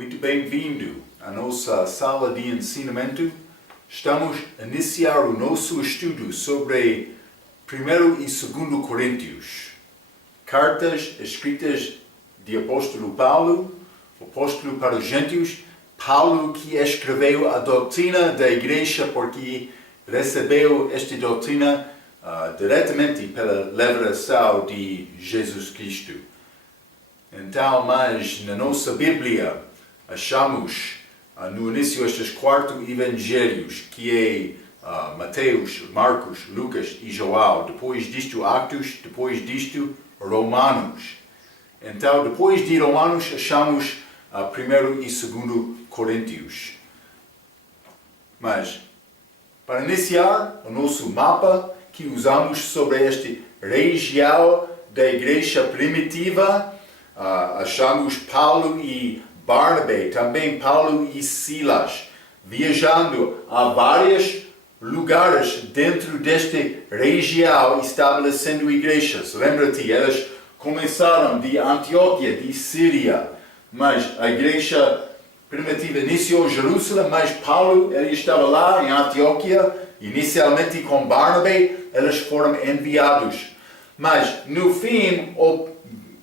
Muito bem-vindo à nossa sala de ensinamento. Estamos a iniciar o nosso estudo sobre 1 e 2 Coríntios, cartas escritas de apóstolo Paulo, apóstolo para os gentios, Paulo que escreveu a doutrina da igreja porque recebeu esta doutrina diretamente pela revelação de Jesus Cristo. Então, mas na nossa Bíblia achamos no início estes 4 evangelhos, que é Mateus, Marcos, Lucas e João. Depois disto, Atos. Depois disto, Romanos. Então, depois de Romanos, achamos 1 e 2 Coríntios. Mas, para iniciar o nosso mapa que usamos sobre este região da igreja primitiva, achamos Paulo e Barnabé, também Paulo e Silas, viajando a vários lugares dentro desta região, estabelecendo igrejas. Lembra-te, elas começaram de Antioquia, de Síria, mas a igreja primitiva iniciou em Jerusalém, mas Paulo ele estava lá em Antioquia, inicialmente com Barnabé, eles foram enviados. Mas no fim,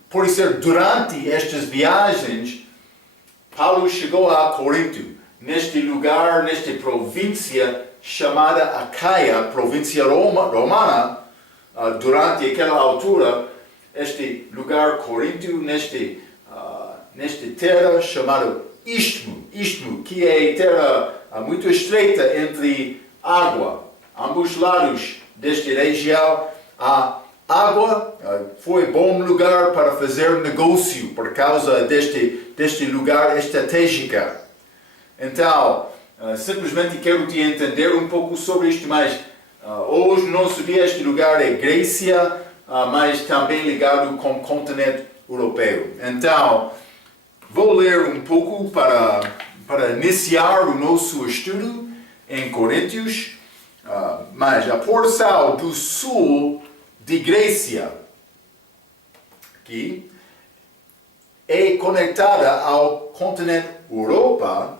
por ser durante estas viagens, Paulo chegou a Corinto, neste lugar, nesta província chamada Acaia, província romana. Durante aquela altura, este lugar Corinto, nesta terra chamada Istmo, que é terra muito estreita entre água. Ambos lados desta região, a água foi bom lugar para fazer negócio por causa deste lugar estratégico. Então, simplesmente quero te entender um pouco sobre isto, mas hoje, no nosso dia, este lugar é Grécia, mas também ligado com o continente europeu. Então, vou ler um pouco para iniciar o nosso estudo em Coríntios, mas a porção do sul de Grécia, que é conectada ao continente Europa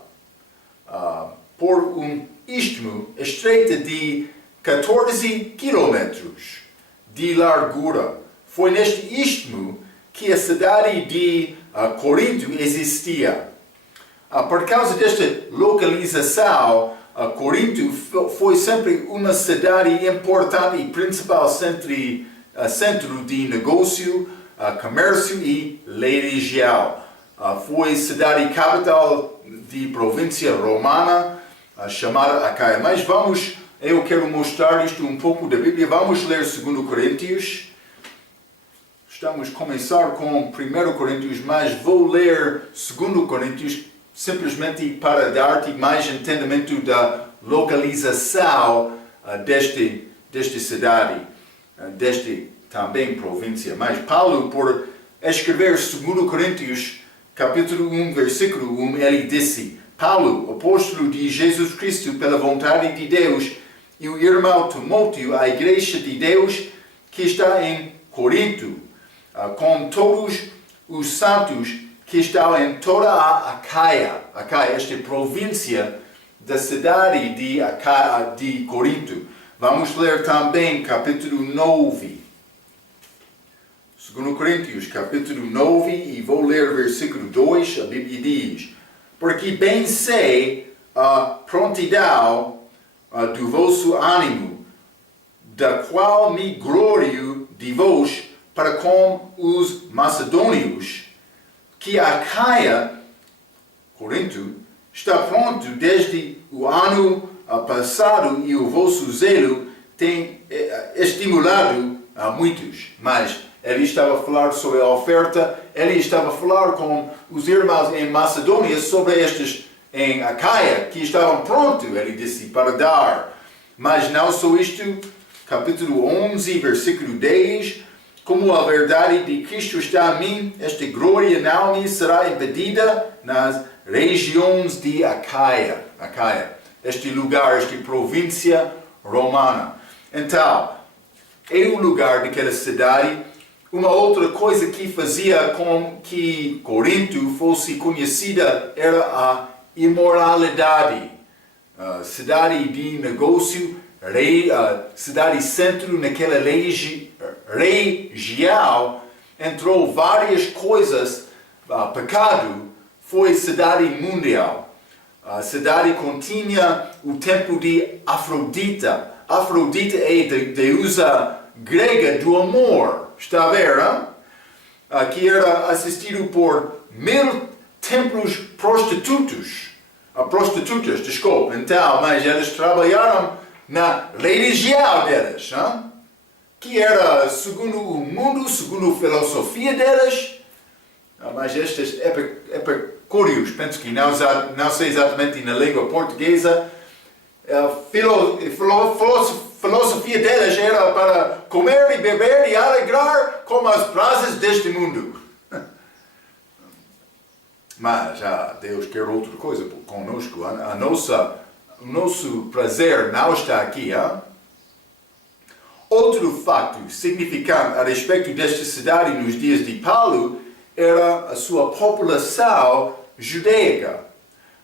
por um istmo estreito de 14 quilômetros de largura. Foi neste istmo que a cidade de Corinto existia. Por causa desta localização, Corinto foi sempre uma cidade importante e principal centro de negócio, comércio e religião. Foi cidade capital de província romana, chamada Acaia. Mas eu quero mostrar isto um pouco da Bíblia. Vamos ler 2 Coríntios. Estamos a começar com 1 Coríntios, mas vou ler 2 Coríntios simplesmente para dar-te mais entendimento da localização desta cidade, desta também província. Mas Paulo, por escrever 2 Coríntios, capítulo 1, versículo 1, ele disse: Paulo, apóstolo de Jesus Cristo pela vontade de Deus, e o irmão Timóteo, a igreja de Deus que está em Corinto, com todos os santos que estão em toda a Acaia, esta província da cidade de Corinto. Vamos ler também capítulo 9. 2 Coríntios, capítulo 9, e vou ler versículo 2, a Bíblia diz: Porque bem sei a prontidão do vosso ânimo, da qual me glorio de vós para com os macedônios, que a Acaia, Corinto, está pronto desde o ano passado e o vosso zelo tem estimulado a muitos. Mas ele estava a falar sobre a oferta, ele estava a falar com os irmãos em Macedônia sobre estes em Acaia, que estavam prontos, ele disse, para dar. Mas não só isto, capítulo 11, versículo 10, como a verdade de Cristo está em mim, esta glória não me será impedida nas regiões de Acaia, este lugar, esta província romana. Então, é o lugar daquela cidade Uma outra coisa que fazia com que Corinto fosse conhecida era a imoralidade. Cidade de negócio, cidade centro naquela região, entrou várias coisas, pecado foi cidade mundial. A cidade continha o templo de Afrodita. Afrodita é deusa grega do amor. Está a ver, hein? Que era assistido por 1000 templos prostitutas, desculpa. Então, mas eles trabalharam na religião deles, hein? Que era segundo o mundo, segundo a filosofia deles. Mas estes epicúreos, penso que não sei exatamente na língua portuguesa, a filosofia deles era para comer e beber e alegrar com as prazeres deste mundo. Mas Deus quer outra coisa conosco. O nosso prazer não está aqui. Hein? Outro fato significante a respeito desta cidade nos dias de Paulo era a sua população judaica.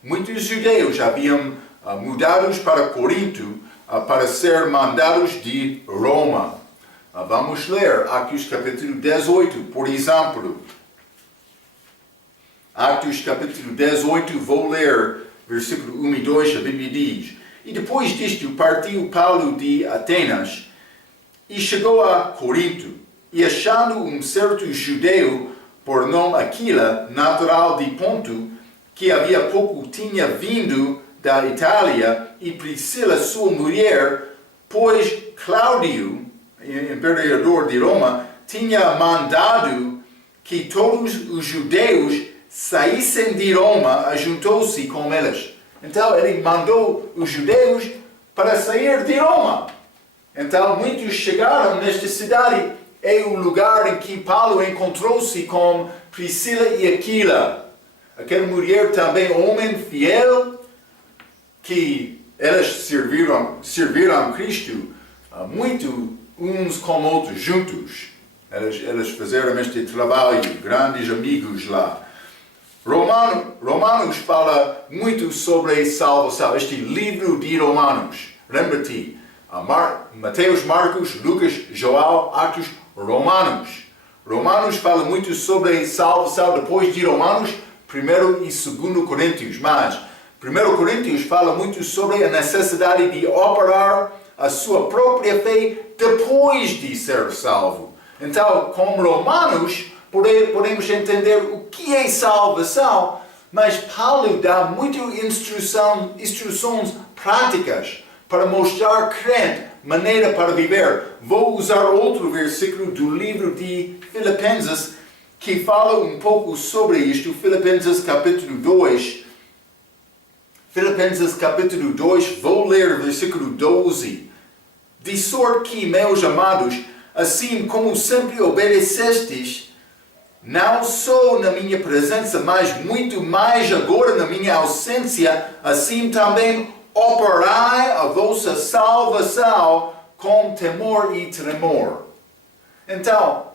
Muitos judeus haviam mudados para Corinto para ser mandados de Roma. Vamos ler Atos capítulo 18, por exemplo. Atos capítulo 18, vou ler versículo 1 e 2, a Bíblia diz: E depois disto partiu Paulo de Atenas e chegou a Corinto, e achando um certo judeu por nome Aquila, natural de Ponto, que havia pouco tinha vindo da Itália, e Priscila, sua mulher, pois Cláudio, imperador de Roma, tinha mandado que todos os judeus saíssem de Roma, ajuntou-se com eles. Então ele mandou os judeus para sair de Roma. Então muitos chegaram nesta cidade. É o lugar em que Paulo encontrou-se com Priscila e Aquila. Aquela mulher também, homem fiel, que eles serviram a Cristo muito uns com outros juntos. Eles fizeram este trabalho, grandes amigos lá. Romanos fala muito sobre salvação. Este livro de Romanos, lembra-te, Mateus, Marcos, Lucas, João, Atos, Romanos. Romanos fala muito sobre salvação. Depois de Romanos, 1 e 2 Coríntios. Mas 1 Coríntios fala muito sobre a necessidade de operar a sua própria fé depois de ser salvo. Então, com Romanos, podemos entender o que é salvação, mas Paulo dá muitas instruções práticas para mostrar ao crente maneira para viver. Vou usar outro versículo do livro de Filipenses que fala um pouco sobre isto. Filipenses capítulo 2. Filipenses capítulo 2, vou ler o versículo 12. De sorte que, meus amados, assim como sempre obedecestes, não só na minha presença, mas muito mais agora na minha ausência, assim também operai a vossa salvação com temor e tremor. Então,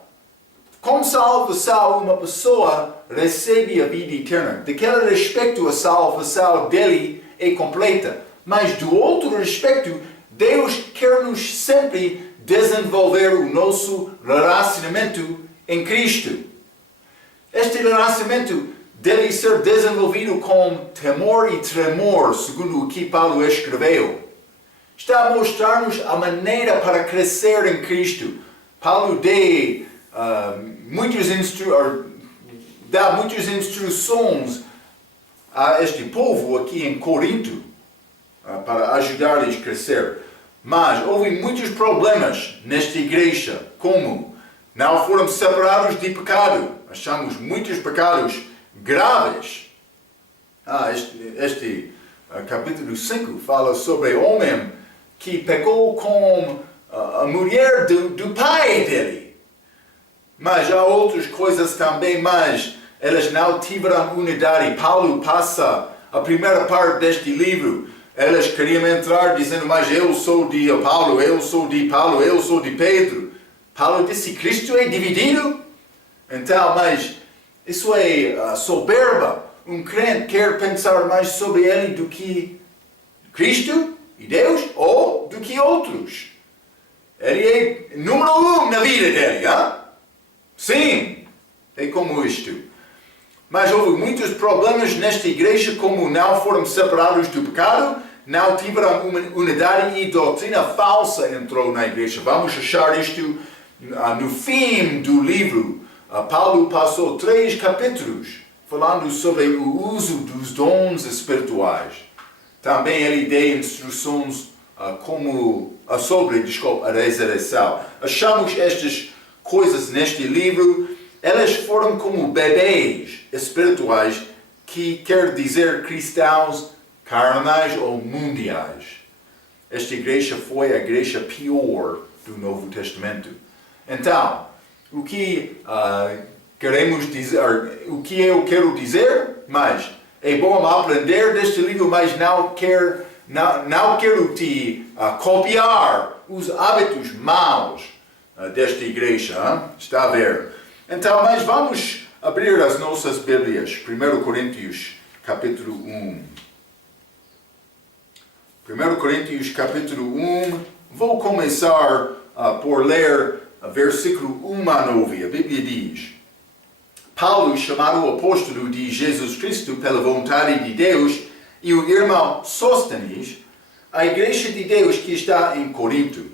com salvação, uma pessoa recebe a vida eterna. Daquele respeito, a salvação dele é completa. Mas do outro respeito, Deus quer nos sempre desenvolver o nosso relacionamento em Cristo. Este relacionamento deve ser desenvolvido com temor e tremor, segundo o que Paulo escreveu. Está a mostrar-nos a maneira para crescer em Cristo. Paulo dá muitas instruções a este povo aqui em Corinto para ajudar-lhes a crescer. Mas houve muitos problemas nesta igreja, como não foram separados de pecado. Achamos muitos pecados graves. Este capítulo 5 fala sobre o homem que pecou com a mulher do pai dele. Mas há outras coisas também, mas elas não tiveram unidade. Paulo passa a primeira parte deste livro. Elas queriam entrar dizendo, mas eu sou de Paulo, eu sou de Paulo, eu sou de Pedro. Paulo disse que Cristo é dividido. Então, mas isso é soberba. Um crente quer pensar mais sobre ele do que Cristo e Deus ou do que outros. Ele é número 1 na vida dele, hein? Sim, é como isto. Mas houve muitos problemas nesta igreja, como não foram separados do pecado, não tiveram uma unidade e doutrina falsa entrou na igreja. Vamos achar isto no fim do livro. Paulo passou 3 capítulos falando sobre o uso dos dons espirituais. Também ele deu instruções sobre a ressurreição. Achamos estas coisas neste livro, elas foram como bebês espirituais, que quer dizer cristãos carnais ou mundiais. Esta igreja foi a igreja pior do Novo Testamento. Então, o que queremos dizer, o que eu quero dizer, mas é bom aprender deste livro, mas não quero te copiar os hábitos maus desta igreja. Hein? Está a ver? Então, mas vamos abrir as nossas Bíblias. 1 Coríntios, capítulo 1. 1 Coríntios, capítulo 1. Vou começar por ler versículo 1 a 9. A Bíblia diz: Paulo, chamado apóstolo de Jesus Cristo pela vontade de Deus, e o irmão Sóstenes, a igreja de Deus que está em Corinto,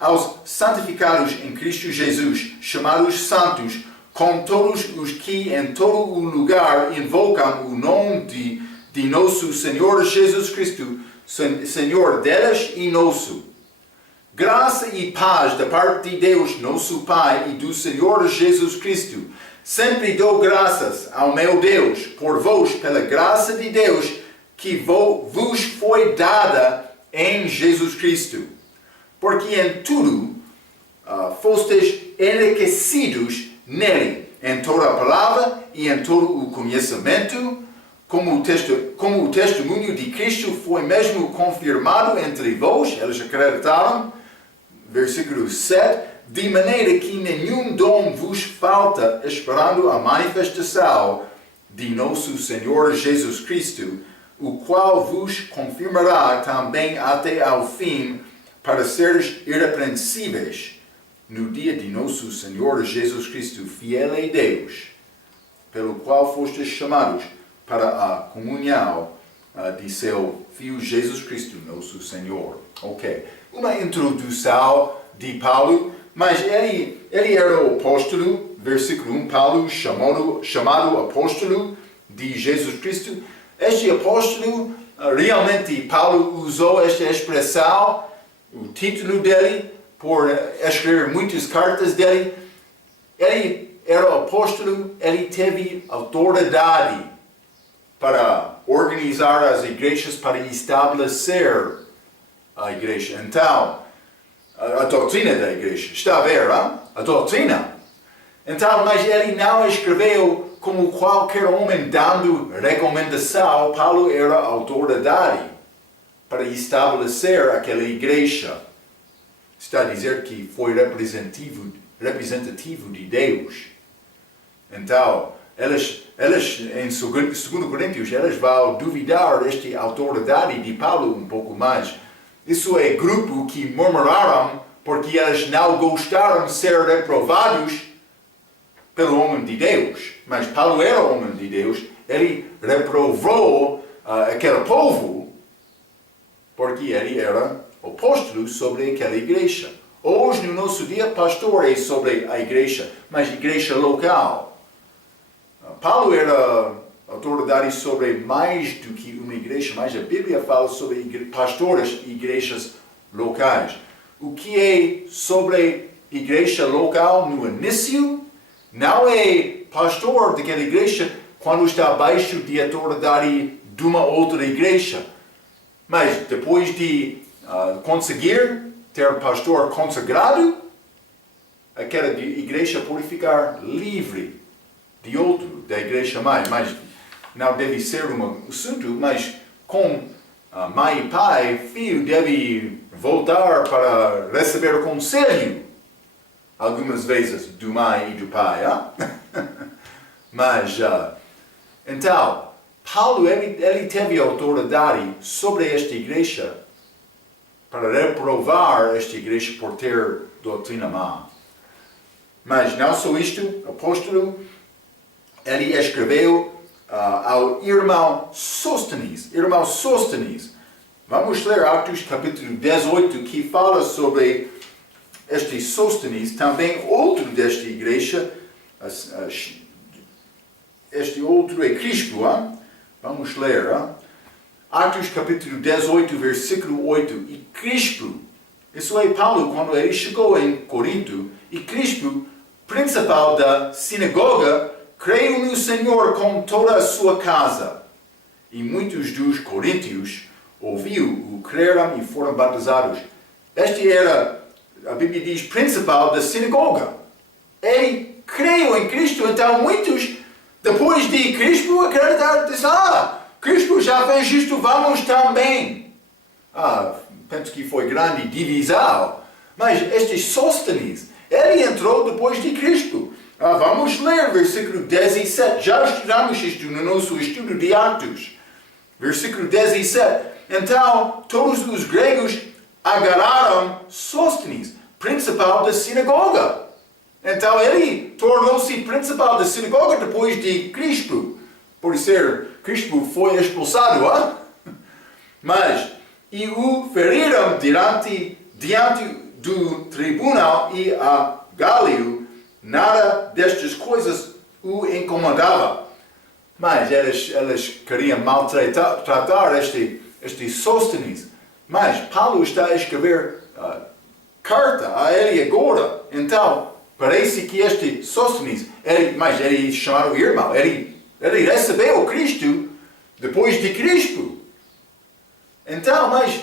aos santificados em Cristo Jesus, chamados santos, com todos os que em todo o lugar invocam o nome de nosso Senhor Jesus Cristo, Senhor deles e nosso. Graça e paz da parte de Deus, nosso Pai, e do Senhor Jesus Cristo. Sempre dou graças ao meu Deus por vós, pela graça de Deus que vos foi dada em Jesus Cristo. Porque em tudo fostes enriquecidos nele, em toda a palavra e em todo o conhecimento, como o testemunho de Cristo foi mesmo confirmado entre vós, eles acreditaram. Versículo 7, de maneira que nenhum dom vos falta, esperando a manifestação de nosso Senhor Jesus Cristo, o qual vos confirmará também até ao fim, para seres irrepreensíveis no dia de nosso Senhor Jesus Cristo. Fiel é Deus, pelo qual fostes chamados para a comunhão de seu Filho Jesus Cristo, nosso Senhor. Ok. Uma introdução de Paulo, mas ele era o apóstolo, versículo 1, Paulo chamado apóstolo de Jesus Cristo. Este apóstolo, realmente Paulo usou esta expressão, o título dele, por escrever muitas cartas dele. Ele era apóstolo, ele teve autoridade para organizar as igrejas, para estabelecer a igreja. Então, a doutrina da igreja. Está a ver, hein? A doutrina. Então, mas ele não escreveu como qualquer homem dando recomendação. Paulo era autoridade para estabelecer aquela igreja. Está a dizer que foi representativo de Deus. Então, eles em 2 Coríntios, eles vão duvidar desta autoridade de Paulo um pouco mais. Isso é grupo que murmuraram porque eles não gostaram de ser reprovados pelo homem de Deus. Mas Paulo era homem de Deus, ele reprovou aquele povo porque ele era apóstolo sobre aquela igreja. Hoje, no nosso dia, pastor é sobre a igreja, mas igreja local. Paulo era autoridade sobre mais do que uma igreja, mas a Bíblia fala sobre pastores e igrejas locais. O que é sobre igreja local no início, não é pastor daquela igreja quando está abaixo de autoridade de uma outra igreja. Mas depois de conseguir ter pastor consagrado, aquela igreja pode ficar livre de outro, da igreja mãe. Mas não deve ser um assunto, mas com mãe e pai, filho deve voltar para receber o conselho algumas vezes do mãe e do pai. Mas, então, Paulo ele teve autoridade sobre esta igreja para reprovar esta igreja por ter doutrina má. Mas não só isto, o apóstolo, ele escreveu ao irmão Sóstenes. Irmão Sóstenes. Vamos ler Atos capítulo 18, que fala sobre este Sóstenes, também outro desta igreja. Este outro é Crispo. Vamos ler. Atos capítulo 18, versículo 8. E Crispo, isso é Paulo quando ele chegou em Corinto, e Crispo, principal da sinagoga, creu no Senhor com toda a sua casa. E muitos dos coríntios ouviu-o, creram e foram batizados. Este era, a Bíblia diz, principal da sinagoga. Ele creu em Cristo, então muitos, depois de Crispo, acreditaram e disseram, Crispo já fez isto, vamos também. Penso que foi grande divisão. Mas este Sóstenes, ele entrou depois de Crispo. Vamos ler versículo 17. Já estudamos isto no nosso estudo de Atos. Versículo 17. Então, todos os gregos agarraram Sóstenes, principal da sinagoga. Então, ele tornou-se principal da sinagoga depois de Crispo. Por ser, Crispo foi expulsado. Mas, e o feriram diante do tribunal, e a Gálio nada destas coisas o incomodava. Mas eles queriam maltratar este Sóstenes. Mas Paulo está a escrever carta a ele agora. Então, parece que este Sóstenes, ele chamaram irmão, ele recebeu Cristo depois de Crispo. Então, mas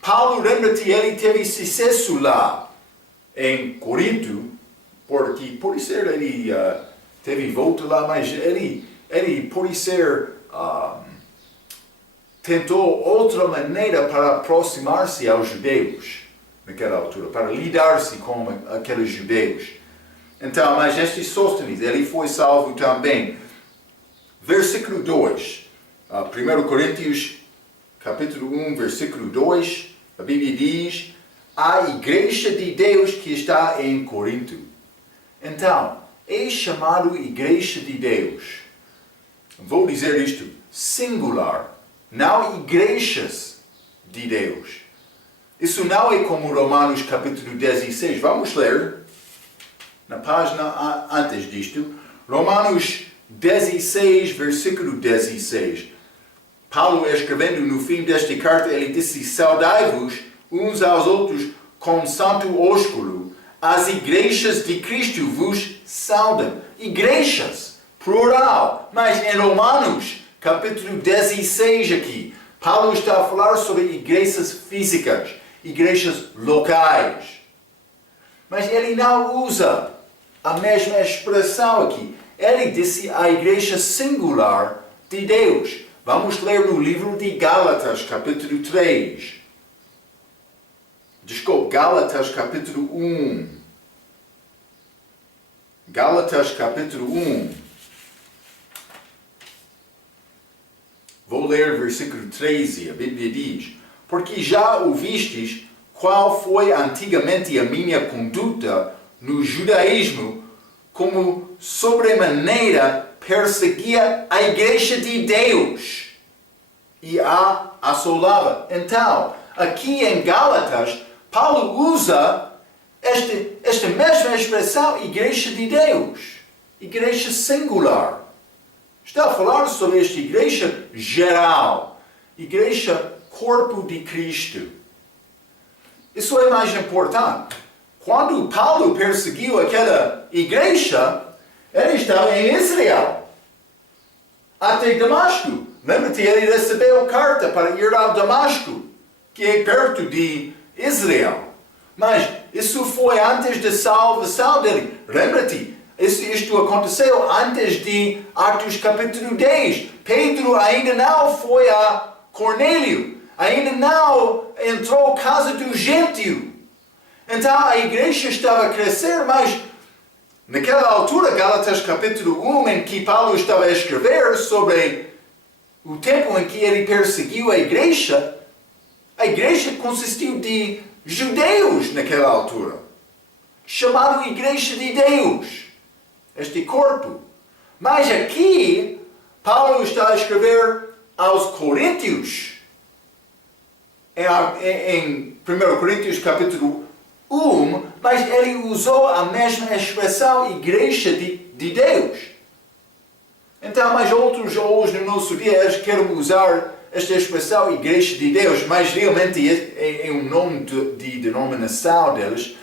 Paulo, lembra-te, ele teve sucesso lá em Corinto, porque por ser ele teve volta lá, mas ele por ser tentou outra maneira para aproximar-se aos judeus naquela altura, para lidar-se com aqueles judeus. Então, mas este Sóstenes, ele foi salvo também. Versículo 2, 1 Coríntios capítulo 1, versículo 2, a Bíblia diz, a igreja de Deus que está em Corinto. Então, é chamado igreja de Deus. Vou dizer isto, singular, não igrejas de Deus. Isso não é como Romanos capítulo 16. Vamos ler na página antes disto. Romanos 16, versículo 16. Paulo, escrevendo no fim desta carta, ele disse, saudai-vos uns aos outros com santo ósculo. As igrejas de Cristo vos saudam. Igrejas, plural. Mas em Romanos, capítulo 16 aqui, Paulo está a falar sobre igrejas físicas, igrejas locais. Mas ele não usa a mesma expressão aqui. Ele disse a igreja singular de Deus. Vamos ler no livro de Gálatas, capítulo 3. Desculpe, Gálatas, capítulo 1. Gálatas, capítulo 1. Vou ler versículo 13. A Bíblia diz, porque já ouvistes qual foi antigamente a minha conduta no judaísmo, como sobremaneira perseguia a igreja de Deus e a assolava. Então, aqui em Gálatas, Paulo usa esta mesma expressão, igreja de Deus, igreja singular. Está a falar sobre esta igreja geral, igreja corpo de Cristo. Isso é mais importante. Quando Paulo perseguiu aquela igreja, ele estava em Israel, até Damasco. Lembra-te, ele recebeu carta para ir a Damasco, que é perto de Israel. Mas isso foi antes da salvação dele. Lembra-te, isto aconteceu antes de Atos capítulo 10. Pedro ainda não foi a Cornélio, ainda não entrou na casa do gentio. Então a igreja estava a crescer, mas naquela altura, Gálatas capítulo 1, em que Paulo estava a escrever sobre o tempo em que ele perseguiu a igreja consistiu de judeus naquela altura, chamado Igreja de Deus, este corpo. Mas aqui, Paulo está a escrever aos coríntios, em 1 Coríntios capítulo 1, mas ele usou a mesma expressão Igreja de Deus. Então, mas outros hoje no nosso dia eles querem usar esta expressão Igreja de Deus, mas realmente é um nome de denominação deles.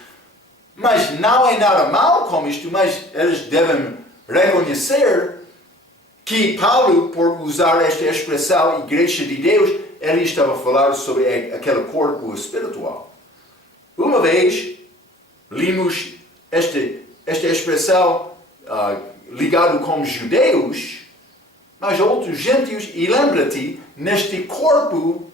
Mas não é nada mal com isto, mas eles devem reconhecer que Paulo, por usar esta expressão Igreja de Deus, ele estava a falar sobre aquele corpo espiritual. Uma vez, limos esta expressão ligado com judeus, mas outros gentios, e lembra-te, neste corpo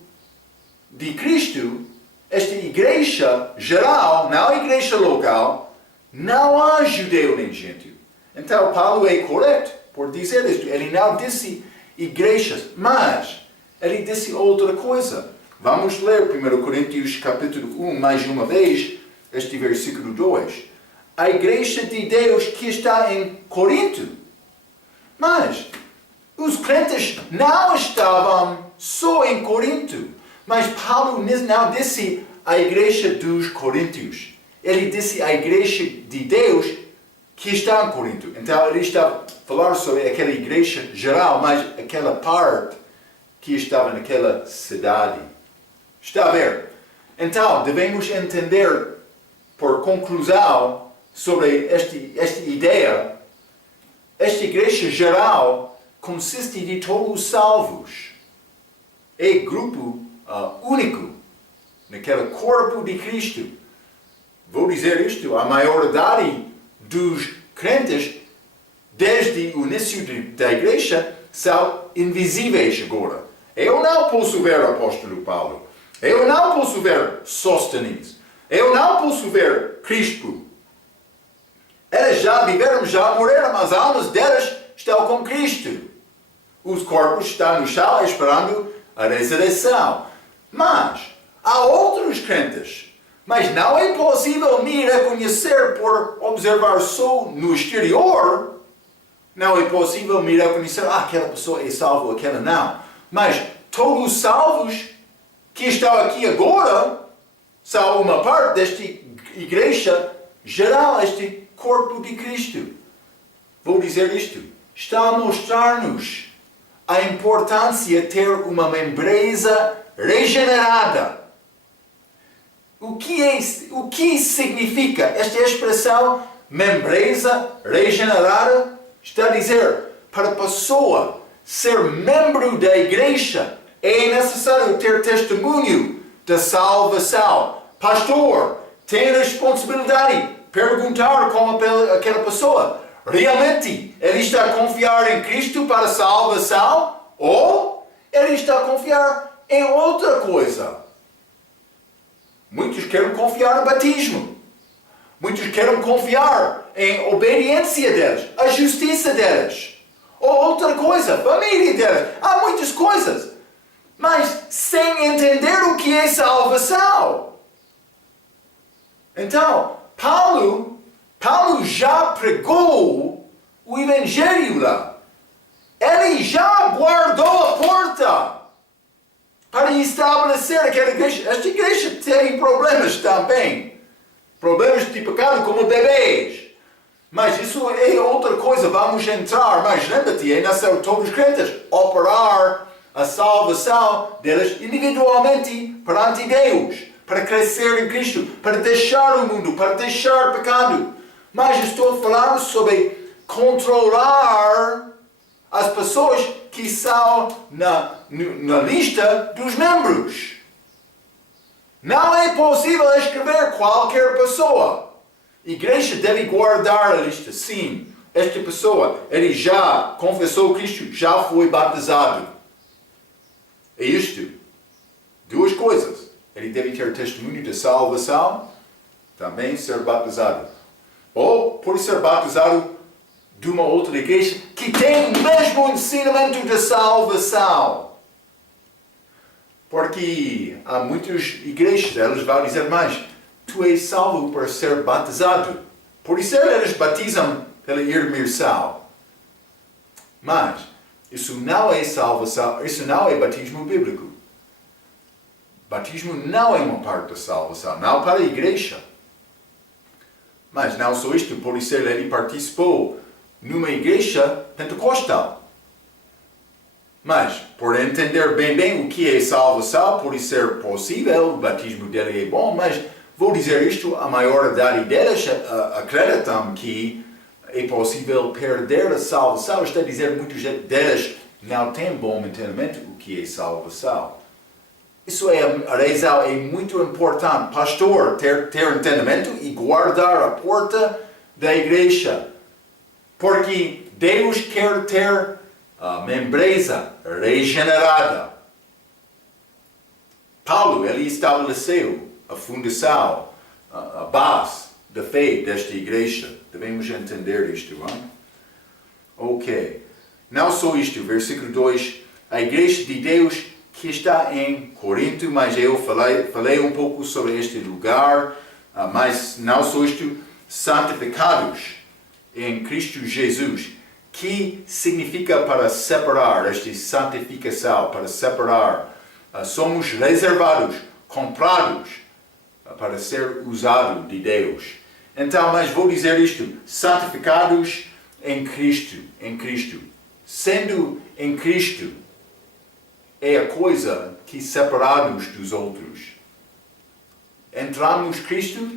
de Cristo, esta igreja geral, não a igreja local, não há judeu nem gentio. Então Paulo é correto por dizer isto. Ele não disse igrejas, mas ele disse outra coisa. Vamos ler 1 Coríntios capítulo 1 mais uma vez, este versículo 2. A igreja de Deus que está em Corinto. Mas os crentes não estavam só em Corinto. Mas Paulo não disse a igreja dos coríntios. Ele disse a igreja de Deus que está em Corinto. Então ele está a falar sobre aquela igreja geral, mas aquela parte que estava naquela cidade. Está a ver? Então devemos entender, por conclusão, sobre esta ideia. Esta igreja geral consiste de todos os salvos. É grupo único naquele corpo de Cristo. Vou dizer isto, a maioridade dos crentes desde o início da igreja são invisíveis agora. Eu não posso ver o apóstolo Paulo. Eu não posso ver Sóstenes. Eu não posso ver Crispo. Eles já viveram, já morreram, as almas deles estão com Cristo. Os corpos estão no chão esperando a ressurreição. Mas há outros crentes. Mas não é possível me reconhecer por observar só no exterior. Não é possível me reconhecer, aquela pessoa é salva, aquela não. Mas todos os salvos que estão aqui agora são uma parte desta igreja geral, este corpo de Cristo. Vou dizer isto. Está a mostrar-nos a importância de ter uma membreza regenerada. O que significa esta expressão membreza regenerada? Está a dizer, para a pessoa ser membro da igreja, é necessário ter testemunho da salvação. Pastor, tem responsabilidade de perguntar como aquela pessoa realmente ele está a confiar em Cristo para a salvação ou ele está a confiar em outra coisa. Muitos querem confiar no batismo. Muitos querem confiar em obediência deles, a justiça deles. Ou outra coisa, família deles. Há muitas coisas. Mas sem entender o que é salvação. Então, Paulo já pregou o Evangelho lá. Ele já guardou a porta para estabelecer aquela igreja. Esta igreja tem problemas também. Problemas de pecado como bebês. Mas isso é outra coisa. Vamos entrar. Mas lembra-te, é necessário todos os crentes operar a salvação deles individualmente perante Deus. Para crescer em Cristo. Para deixar o mundo. Para deixar o pecado. Mas estou falando sobre controlar as pessoas que são na lista dos membros. Não é possível escrever qualquer pessoa. A igreja deve guardar a lista. Sim, esta pessoa, ele já confessou Cristo, já foi batizado. É isto. Duas coisas. Ele deve ter testemunho da salvação, também ser batizado. Ou pode ser batizado de uma outra igreja que tem o mesmo ensinamento de salvação. Porque há muitas igrejas, elas vão dizer, mas tu és salvo por ser batizado. Por isso eles batizam pela imersão. Mas isso não é salvação, isso não é batismo bíblico. Batismo não é uma parte da salvação, não para a igreja. Mas não só isto, por isso ele participou numa igreja pentecostal. Mas, por entender bem o que é salvação, pode ser possível, o batismo dele é bom, mas vou dizer isto, a maioridade deles acreditam que é possível perder a salvação. Está a dizer, muitos deles não têm bom entendimento do que é salvação. Isso é a razão, é muito importante, pastor, ter entendimento e guardar a porta da igreja. Porque Deus quer ter a membreza regenerada. Paulo, ele estabeleceu a fundação, a base da fé desta igreja. Devemos entender isto, hein? Ok. Não só isto, versículo 2. A igreja de Deus que está em Corinto, mas eu falei um pouco sobre este lugar, mas não só isto, santificados em Cristo Jesus, que significa para separar, esta santificação, para separar. Somos reservados, comprados, para ser usado de Deus. Então, mas vou dizer isto, santificados em Cristo. Sendo em Cristo, é a coisa que separa-nos dos outros. Entramos Cristo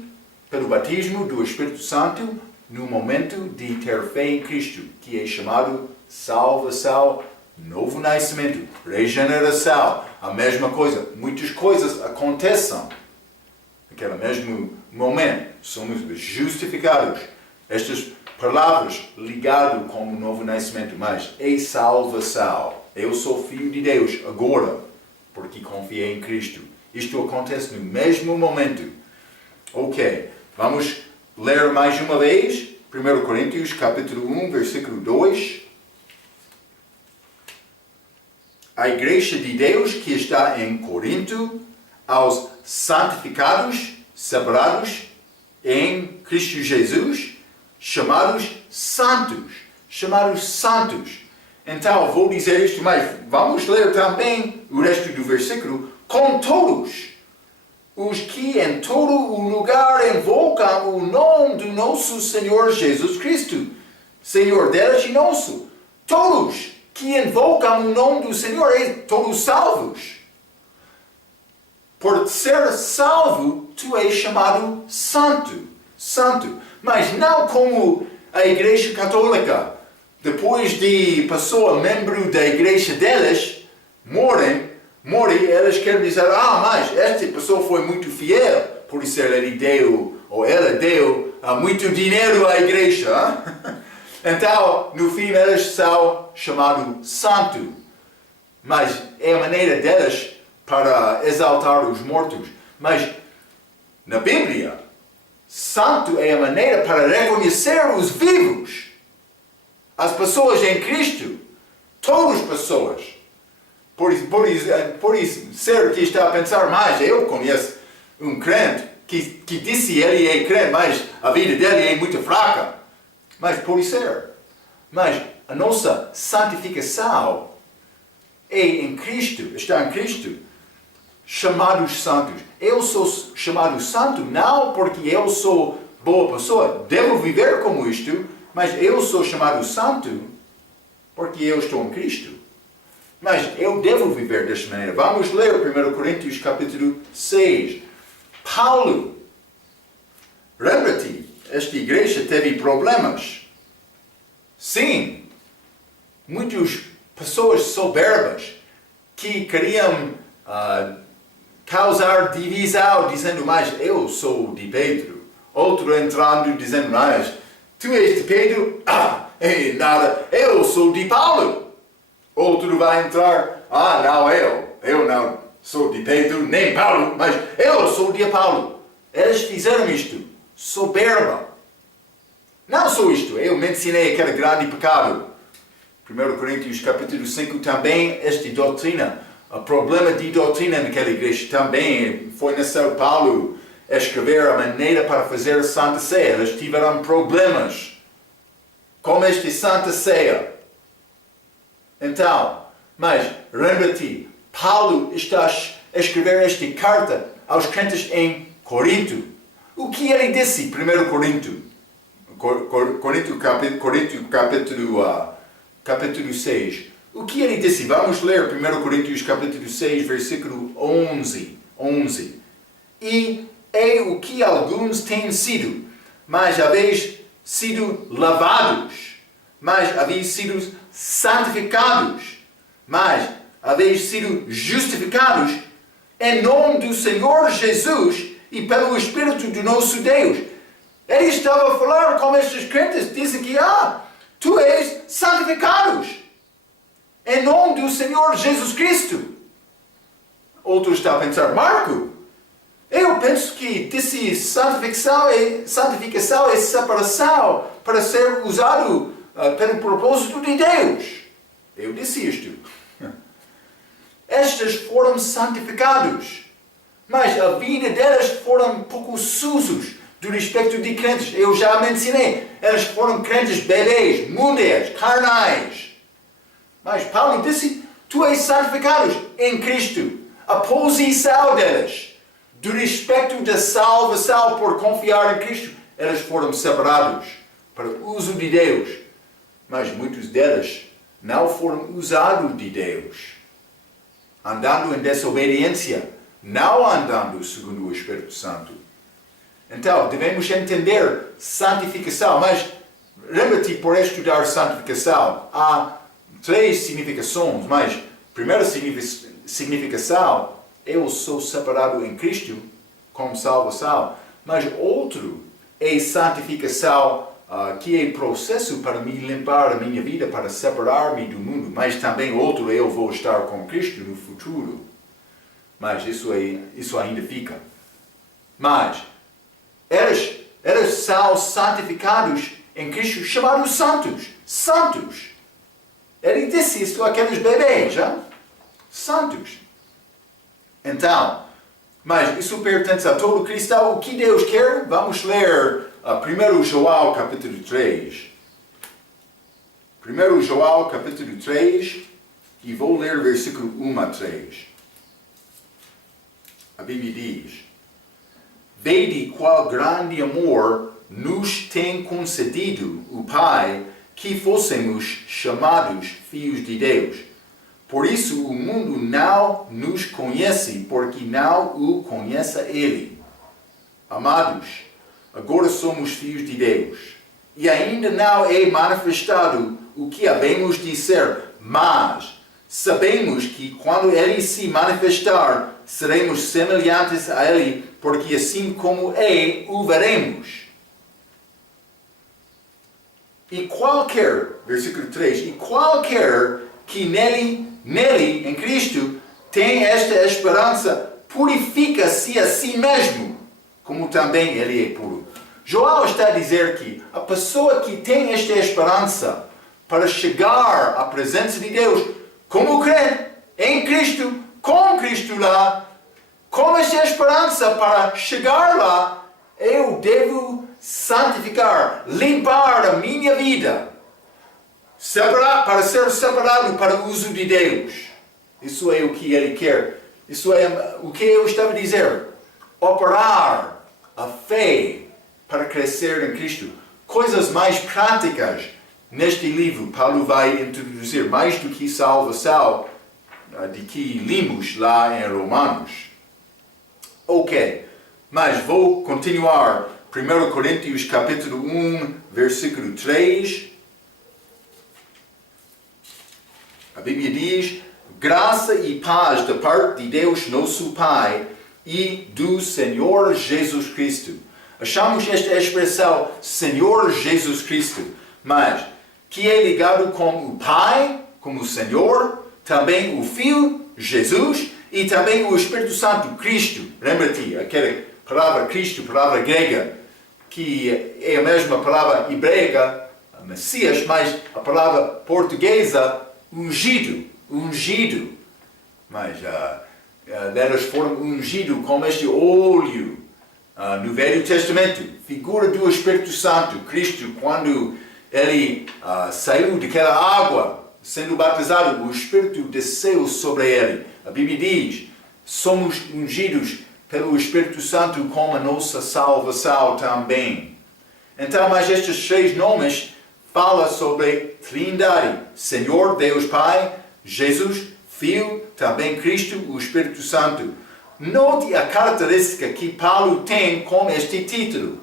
pelo batismo do Espírito Santo no momento de ter fé em Cristo, que é chamado salvação, novo nascimento, regeneração, a mesma coisa. Muitas coisas acontecem naquele mesmo momento. Somos justificados. Estas palavras ligadas com o novo nascimento, mas é salvação. Eu sou filho de Deus agora, porque confiei em Cristo. Isto acontece no mesmo momento. Ok, vamos ler mais uma vez. 1 Coríntios, capítulo 1, versículo 2. A igreja de Deus que está em Corinto, aos santificados, separados em Cristo Jesus, chamados santos. Então, vou dizer isto, mas vamos ler também o resto do versículo. Com todos os que em todo o lugar invocam o nome do nosso Senhor Jesus Cristo, Senhor deles e nosso. Todos que invocam o nome do Senhor, todos salvos. Por ser salvo, tu és chamado santo. Mas não como a Igreja Católica. Depois de pessoa, membro da igreja deles, morre, eles querem dizer, mas esta pessoa foi muito fiel, por isso ele deu, ou ela deu, muito dinheiro à igreja. Então, no fim, eles são chamados santo. Mas é a maneira deles para exaltar os mortos. Mas, na Bíblia, santo é a maneira para reconhecer os vivos. As pessoas em Cristo, todas as pessoas. Por isso, ser que está a pensar, mas eu conheço um crente que disse ele é crente, mas a vida dele é muito fraca. Mas pode ser. Mas a nossa santificação é em Cristo, está em Cristo, chamados santos. Eu sou chamado santo não porque eu sou boa pessoa, devo viver como isto, mas eu sou chamado santo porque eu estou em Cristo. Mas eu devo viver desta maneira. Vamos ler 1 Coríntios capítulo 6. Paulo, lembra-te, esta igreja teve problemas. Sim, muitas pessoas soberbas que queriam causar divisão, dizendo, mas eu sou de Pedro. Outro entrando, dizendo, mas tu és de Pedro? É nada, eu sou de Paulo. Outro vai entrar, não, eu não sou de Pedro, nem Paulo, mas eu sou de Paulo. Eles fizeram isto. soberba. Não só isto, eu mencionei aquele grande pecado. 1 Coríntios capítulo 5 também, esta doutrina, o problema de doutrina naquela igreja também foi necessário Paulo escrever a maneira para fazer a Santa Ceia. Eles tiveram problemas com esta Santa Ceia. Então, mas lembra-te, Paulo está a escrever esta carta aos crentes em Corinto. O que ele disse? 1 Corinto capítulo 6. O que ele disse? Vamos ler 1 Coríntios capítulo 6, versículo 11. E é o que alguns têm sido, mas haveis sido lavados, mas haveis sido santificados, mas haveis sido justificados em nome do Senhor Jesus e pelo Espírito do nosso Deus. Ele estava a falar com estes crentes, dizem que tu és santificados em nome do Senhor Jesus Cristo. Outro está a pensar, Marco, eu penso que disse santificação é separação para ser usado pelo propósito de Deus. Eu disse isto. Estes foram santificados, mas a vida delas foram um pouco sujos do respeito de crentes. Eu já mencionei, eles foram crentes bebês, mundanos, carnais. Mas Paulo disse, tu és santificados em Cristo. A posição deles, do respeito da salvação por confiar em Cristo, eles foram separados para o uso de Deus. Mas muitos deles não foram usados de Deus, andando em desobediência, não andando segundo o Espírito Santo. Então, devemos entender santificação, mas lembra-te, por estudar santificação, há 3 significações, mas a primeira significação, eu sou separado em Cristo como salvação, mas outro é santificação, que é processo para me limpar a minha vida, para separar-me do mundo, mas também outro, eu vou estar com Cristo no futuro. Mas isso ainda fica. Mas eles são santificados em Cristo, chamados santos. Santos. Ele disse isso àqueles bebês, já? Santos. Então, mas isso pertence a todo cristão. O que Deus quer? Vamos ler 1 João capítulo 3. 1 João capítulo 3, e vou ler versículo 1 a 3. A Bíblia diz, vede qual grande amor nos tem concedido o Pai, que fôssemos chamados filhos de Deus. Por isso o mundo não nos conhece, porque não o conhece Ele. Amados, agora somos filhos de Deus, e ainda não é manifestado o que havemos de ser, mas sabemos que quando Ele se manifestar, seremos semelhantes a Ele, porque assim como é, o veremos. E qualquer, versículo 3, e qualquer que nele, em Cristo, tem esta esperança, purifica-se a si mesmo, como também Ele é puro. João está a dizer que a pessoa que tem esta esperança para chegar à presença de Deus, como crente em Cristo, com Cristo lá, com esta esperança para chegar lá, eu devo santificar, limpar a minha vida, para ser separado para o uso de Deus. Isso é o que Ele quer. Isso é o que eu estava a dizer. Operar a fé para crescer em Cristo. Coisas mais práticas neste livro, Paulo vai introduzir mais do que salvação, de que limos lá em Romanos. Ok, mas vou continuar. 1 Coríntios capítulo 1, versículo 3. A Bíblia diz, graça e paz da parte de Deus nosso Pai e do Senhor Jesus Cristo. Achamos esta expressão, Senhor Jesus Cristo, mas que é ligado com o Pai, como o Senhor, também o Filho, Jesus, e também o Espírito Santo, Cristo. Lembra-te, aquela palavra Cristo, palavra grega, que é a mesma palavra hebraica, Messias, mas a palavra portuguesa, ungido, ungido. Mas elas foram ungidas com este óleo no Velho Testamento, figura do Espírito Santo. Cristo, quando ele saiu daquela água, sendo batizado, o Espírito desceu sobre ele. A Bíblia diz, somos ungidos pelo Espírito Santo com a nossa salvação também. Então, mas estes 3 nomes falam sobre Trindade. Senhor, Deus Pai, Jesus, Filho, também Cristo, o Espírito Santo. Note a característica que Paulo tem com este título.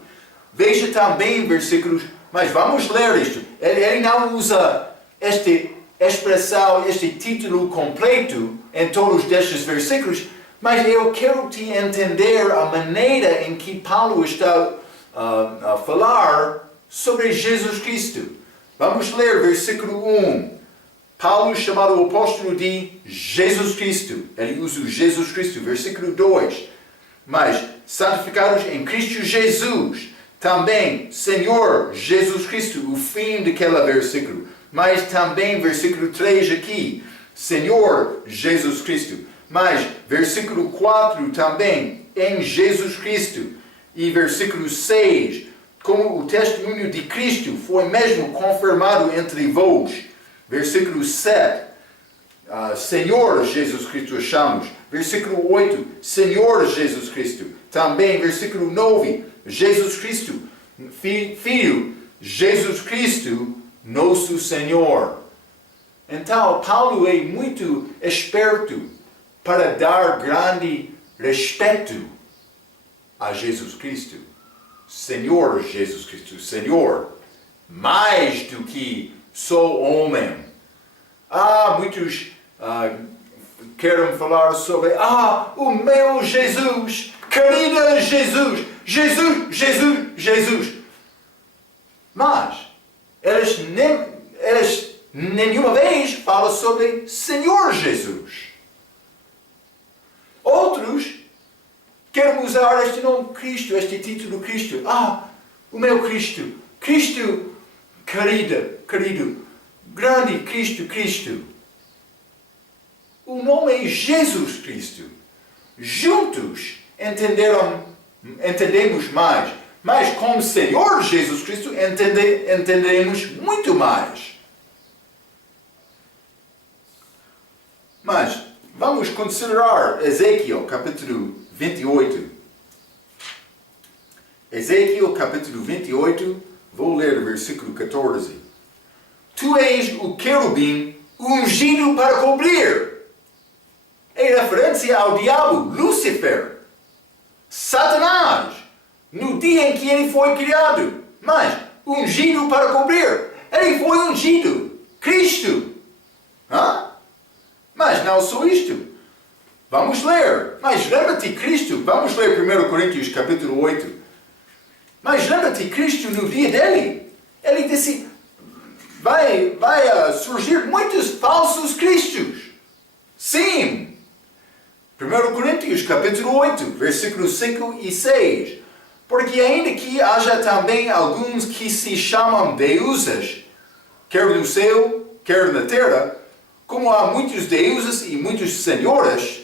Veja também versículos, mas vamos ler isto. Ele não usa esta expressão, este título completo em todos estes versículos, mas eu quero te entender a maneira em que Paulo está a falar sobre Jesus Cristo. Vamos ler versículo 1. Paulo, chamado o apóstolo de Jesus Cristo. Ele usa Jesus Cristo. Versículo 2. Mas santificados em Cristo Jesus. Também, Senhor Jesus Cristo. O fim daquele versículo. Mas também, versículo 3 aqui. Senhor Jesus Cristo. Mas, versículo 4 também. Em Jesus Cristo. E versículo 6. Como o testemunho de Cristo foi mesmo confirmado entre vós. Versículo 7, Senhor Jesus Cristo achamos. Versículo 8, Senhor Jesus Cristo. Também, versículo 9, Jesus Cristo, Filho, Jesus Cristo, nosso Senhor. Então, Paulo é muito esperto para dar grande respeito a Jesus Cristo. Senhor Jesus Cristo, Senhor, mais do que sou homem. Muitos querem falar sobre o meu Jesus, querida Jesus, Jesus. Mas eles nenhuma vez falam sobre Senhor Jesus. Outros querem usar este nome Cristo, este título Cristo. O meu Cristo, querido, grande Cristo. O nome é Jesus Cristo. Juntos entendemos mais. Mas como Senhor Jesus Cristo entendemos muito mais. Mas vamos considerar Ezequiel capítulo 28. Ezequiel capítulo 28, vou ler o versículo 14. Tu és o querubim ungido para cobrir. É referência ao diabo, Lúcifer, Satanás, no dia em que ele foi criado. Mas, ungido para cobrir. Ele foi ungido. Cristo. Mas não só isto. Vamos ler. Mas lembra-te Cristo. Vamos ler 1 Coríntios capítulo 8. Mas lembra-te Cristo no dia dele. Ele disse, vai surgir muitos falsos cristos. Sim. 1 Coríntios capítulo 8, versículos 5 e 6. Porque ainda que haja também alguns que se chamam deuses, quer no céu, quer na terra, como há muitos deuses e muitos senhores,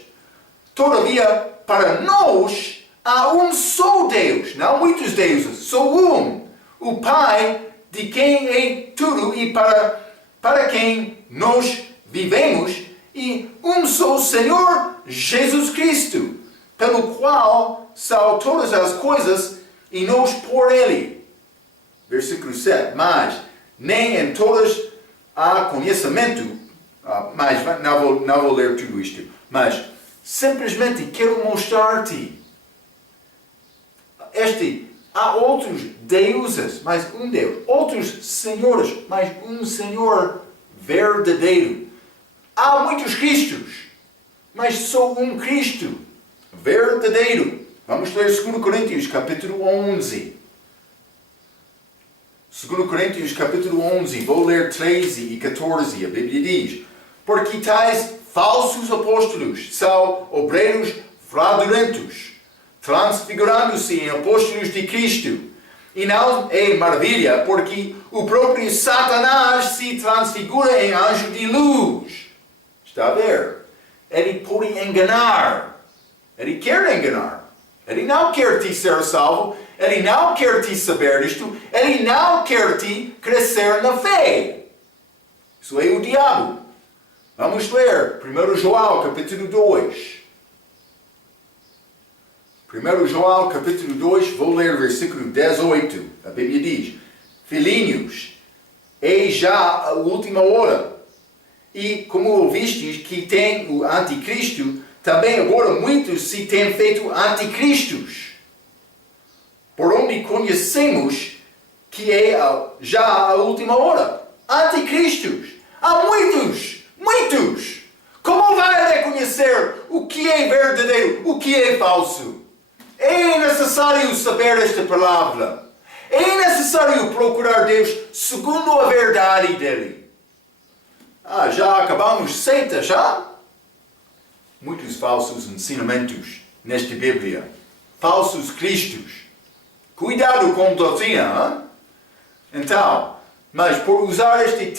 todavia para nós há um só Deus, não muitos deuses, só um, o Pai, de quem é tudo e para quem nós vivemos, e um só Senhor Jesus Cristo, pelo qual são todas as coisas e nós por Ele. Versículo 7. Mas nem em todas há conhecimento, mas não vou ler tudo isto, mas simplesmente quero mostrar-te há outros deuses, mas um Deus, outros senhores, mas um Senhor verdadeiro. Há muitos Cristos, mas só um Cristo verdadeiro. Vamos ler 2 Coríntios capítulo 11. 2 Coríntios capítulo 11, vou ler 13 e 14, a Bíblia diz: porque tais falsos apóstolos são obreiros fraudulentos, transfigurando-se em apóstolos de Cristo, E não é maravilha, porque o próprio Satanás se transfigura em anjo de luz. Está a ver? Ele pode enganar. Ele quer enganar. Ele não quer te ser salvo. Ele não quer te saber isto. Ele não quer te crescer na fé. Isso é o diabo. Vamos ler 1 João capítulo 2. 1 João capítulo 2, vou ler o versículo 18. A Bíblia diz: Filhinhos, é já a última hora. E como ouvistes que tem o anticristo, também agora muitos se têm feito anticristos. Por onde conhecemos que é já a última hora. Anticristos. Há muitos. Como vai reconhecer o que é verdadeiro, o que é falso? É necessário saber esta palavra. É necessário procurar Deus segundo a verdade dele. Já acabamos seita, já? Muitos falsos ensinamentos nesta Bíblia. Falsos cristos. Cuidado com a doutrina. Então, mas por usar este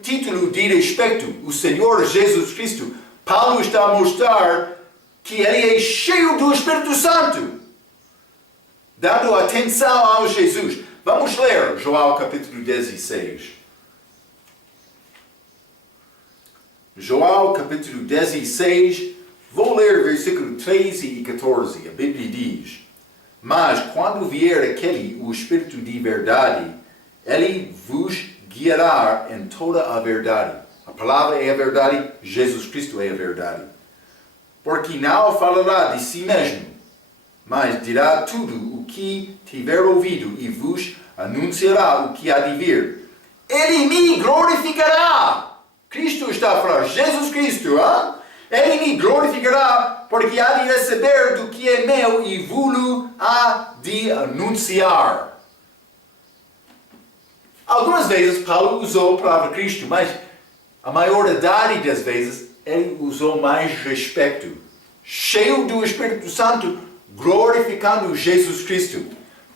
título de respeito, o Senhor Jesus Cristo, Paulo está a mostrar que ele é cheio do Espírito Santo. Dando atenção ao Jesus. Vamos ler João capítulo 16. João capítulo 16, vou ler versículo 13 e 14. A Bíblia diz: Mas quando vier aquele, o Espírito de verdade, ele vos guiará em toda a verdade. A palavra é a verdade, Jesus Cristo é a verdade. Porque não falará de si mesmo, mas dirá tudo o que tiver ouvido e vos anunciará o que há de vir. Ele me glorificará. Cristo está a falar, Jesus Cristo, Ele me glorificará, porque há de receber do que é meu e vos há de anunciar. Algumas vezes Paulo usou a palavra Cristo, mas a maioridade das vezes ele usou mais respeito. Cheio do Espírito Santo, glorificando Jesus Cristo.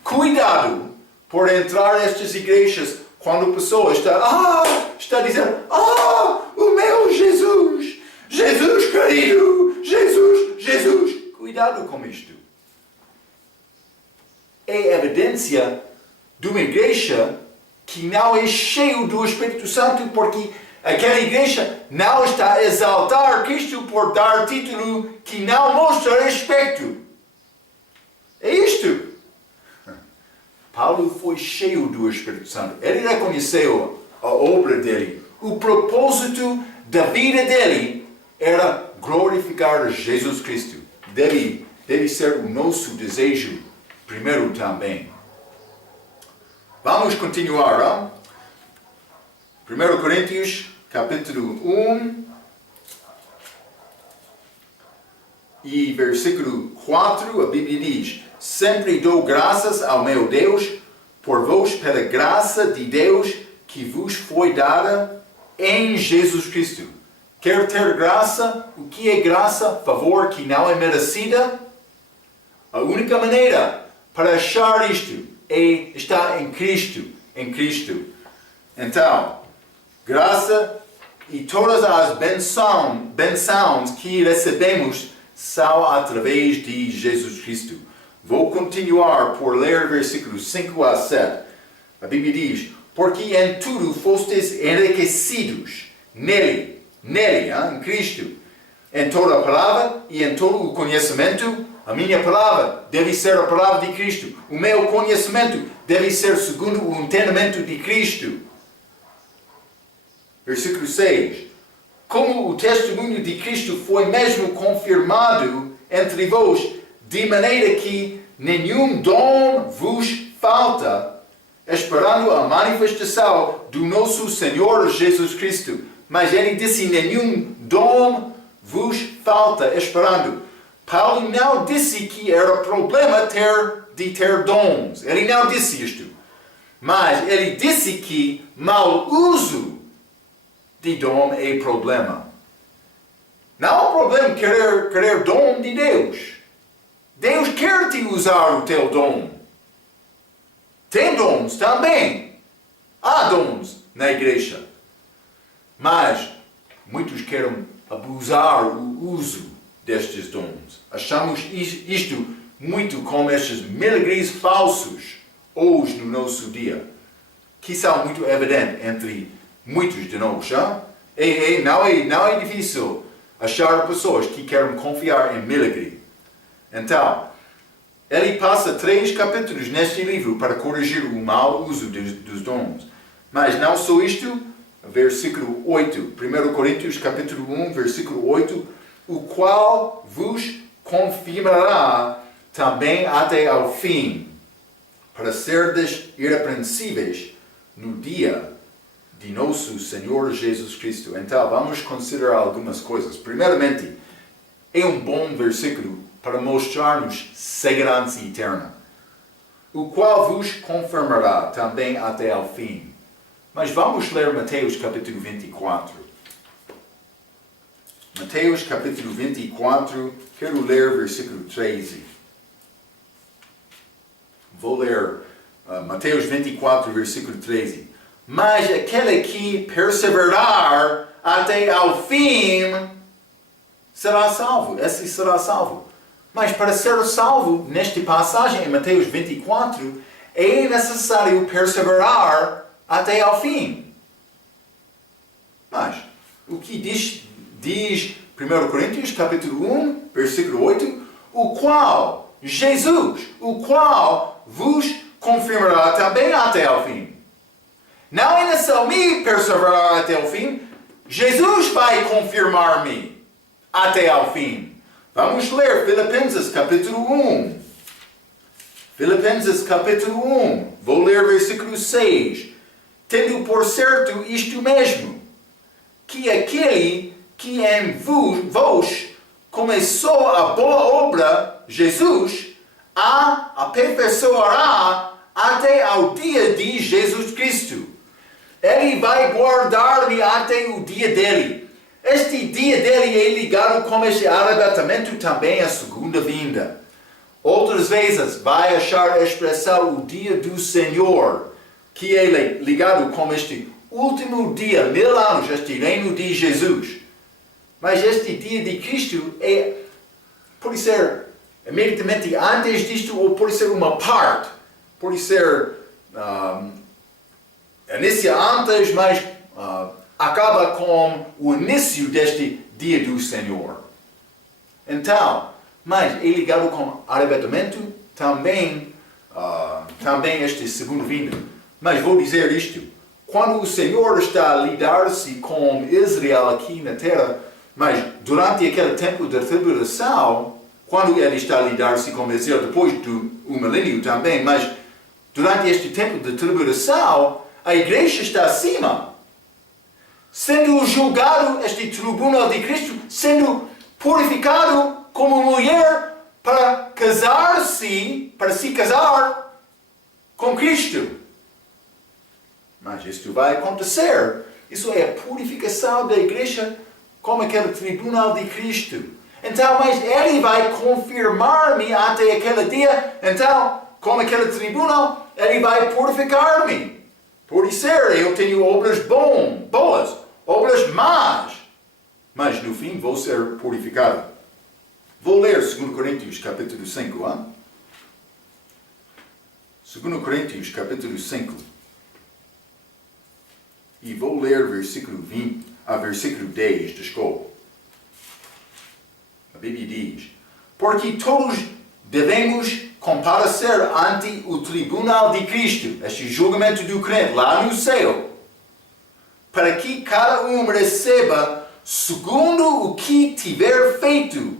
Cuidado por entrar nestas igrejas quando a pessoa está dizendo: o meu Jesus, Jesus querido, Jesus. Cuidado com isto. É evidência de uma igreja que não é cheio do Espírito Santo, porque aquela igreja não está a exaltar Cristo por dar título que não mostra respeito. É isto. Paulo foi cheio do Espírito Santo. Ele reconheceu a obra dele. O propósito da vida dele era glorificar Jesus Cristo. Deve ser o nosso desejo primeiro também. Vamos continuar. 1 Coríntios, capítulo 1, e versículo 4, a Bíblia diz: Sempre dou graças ao meu Deus por vós pela graça de Deus que vos foi dada em Jesus Cristo. Quer ter graça? O que é graça? Favor que não é merecida? A única maneira para achar isto é estar em Cristo. Então, graça e todas as bênçãos que recebemos são através de Jesus Cristo. Vou continuar por ler versículos 5 a 7. A Bíblia diz: Porque em tudo fostes enriquecidos nele, em Cristo, em toda a palavra e em todo o conhecimento. A minha palavra deve ser a palavra de Cristo. O meu conhecimento deve ser segundo o entendimento de Cristo. Versículo 6. Como o testemunho de Cristo foi mesmo confirmado entre vós, de maneira que nenhum dom vos falta, esperando a manifestação do nosso Senhor Jesus Cristo. Mas ele disse: nenhum dom vos falta, esperando. Paulo não disse que era problema de ter dons. Ele não disse isto. Mas ele disse que mau uso de dom é problema. Não há problema querer dom de Deus. Deus quer te usar o teu dom. Tem dons também. Há dons na igreja. Mas muitos querem abusar o uso destes dons. Achamos isto muito como estes milagres falsos hoje no nosso dia, que são muito evidentes entre muitos de nós. Não é difícil achar pessoas que querem confiar em milagre. Então, ele passa 3 capítulos neste livro para corrigir o mau uso dos dons. Mas não só isto, versículo 8, 1 Coríntios capítulo 1, versículo 8, o qual vos confirmará também até ao fim, para serdes irrepreensíveis no dia de nosso Senhor Jesus Cristo. Então, vamos considerar algumas coisas. Primeiramente, é um bom versículo para mostrar-nos segurança eterna, o qual vos confirmará também até ao fim. Mas vamos ler Mateus capítulo 24. Mateus capítulo 24, quero ler versículo 13. Vou ler Mateus 24, versículo 13. Mas aquele que perseverar até ao fim será salvo. Esse será salvo. Mas para ser salvo, nesta passagem em Mateus 24, é necessário perseverar até ao fim. Mas o que diz 1 Coríntios capítulo 1, versículo 8, o qual vos confirmará também até ao fim. Não é necessário me perseverar até ao fim, Jesus vai confirmar-me até ao fim. Vamos ler Filipenses capítulo 1. Filipenses capítulo 1. Vou ler versículo 6. Tendo por certo isto mesmo, que aquele que em vos começou a boa obra, Jesus, a aperfeiçoará até ao dia de Jesus Cristo. Ele vai guardar-me até o dia dele. Este dia dele é ligado com este arrebatamento também à segunda vinda. Outras vezes vai achar a expressão o dia do Senhor, que é ligado com este último dia, 1000 anos, este reino de Jesus. Mas este dia de Cristo pode ser imediatamente antes disto ou pode ser uma parte. Pode ser inicia antes, mas acaba com o início deste dia do Senhor. Então, mas é ligado com arrebatamento, também este segundo vinda. Mas vou dizer isto, quando o Senhor está a lidar-se com Israel aqui na terra, mas durante aquele tempo da tribulação, quando ele está a lidar-se com Israel depois do milênio também, mas durante este tempo de tribulação, a igreja está acima, sendo julgado este tribunal de Cristo, sendo purificado como mulher para se casar com Cristo. Mas isto vai acontecer. Isso é a purificação da igreja como aquele tribunal de Cristo. Então, mas ele vai confirmar-me até aquele dia. Então, como aquele tribunal, ele vai purificar-me. Por ser, eu tenho obras boas, obras más. Mas no fim vou ser purificado. Vou ler 2 Coríntios capítulo 5. 2 Coríntios capítulo 5. E vou ler versículo 10, desculpa. A Bíblia diz: porque todos devemos comparecer ante o tribunal de Cristo, este julgamento do crente lá no céu, para que cada um receba segundo o que tiver feito,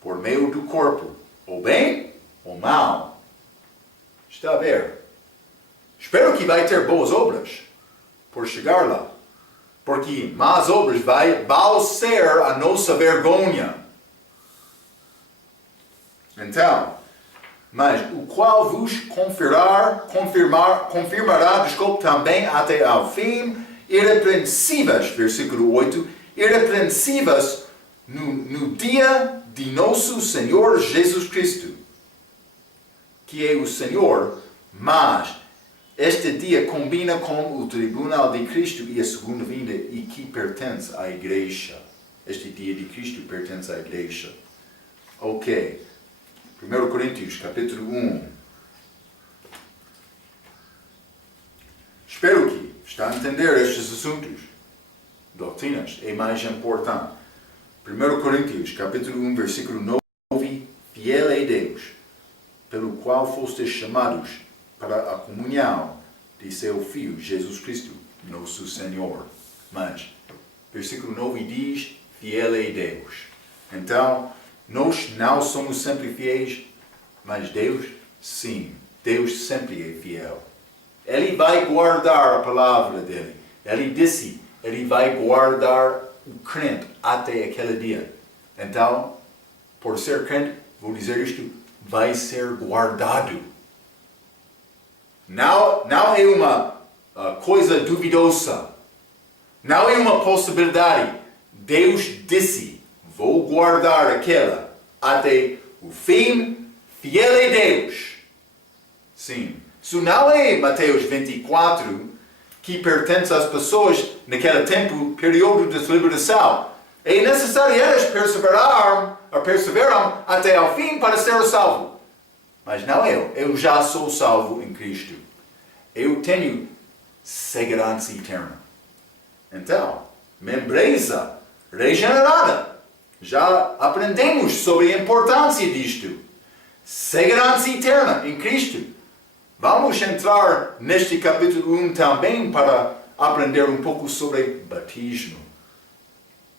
por meio do corpo, ou bem ou mal. Está a ver? Espero que vai ter boas obras por chegar lá, porque más obras vão ser a nossa vergonha. Então, mas o qual vos confirmará, também até ao fim, irrepreensíveis, versículo 8, irrepreensíveis no dia de nosso Senhor Jesus Cristo, que é o Senhor, mas Este dia combina com o tribunal de Cristo e a segunda vinda e que pertence à igreja. Este dia de Cristo pertence à igreja. Ok. 1 Coríntios, capítulo 1. Espero que está a entender estes assuntos. Doutrinas é mais importante. 1 Coríntios, capítulo 1, versículo 9. Fiel é Deus, pelo qual fostes chamados para a comunhão de seu Filho, Jesus Cristo, nosso Senhor. Mas, versículo 9 diz, fiel é Deus. Então, nós não somos sempre fiéis, mas Deus, sim. Deus sempre é fiel. Ele vai guardar a palavra dele. Ele disse, ele vai guardar o crente até aquele dia. Então, por ser crente, vou dizer isto, vai ser guardado. Não é uma coisa duvidosa. Não é uma possibilidade. Deus disse, vou guardar aquela até o fim. Fiel é Deus. Sim. Isso não é Mateus 24, que pertence às pessoas naquele tempo, período de libertação. É necessário eles perseveram até ao fim para ser salvo. Mas não eu já sou salvo em Cristo. Eu tenho segurança eterna. Então, membreza regenerada. Já aprendemos sobre a importância disto. Segurança eterna em Cristo. Vamos entrar neste capítulo 1 também para aprender um pouco sobre batismo,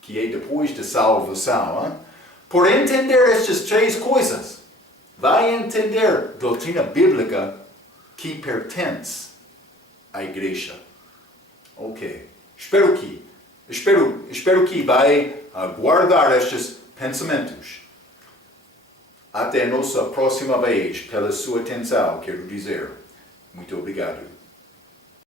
que é depois da salvação. Hein? Por entender estas três coisas, vai entender doutrina bíblica que pertence à igreja. Ok. Espero que vai guardar estes pensamentos. Até a nossa próxima vez, pela sua atenção, quero dizer. Muito obrigado.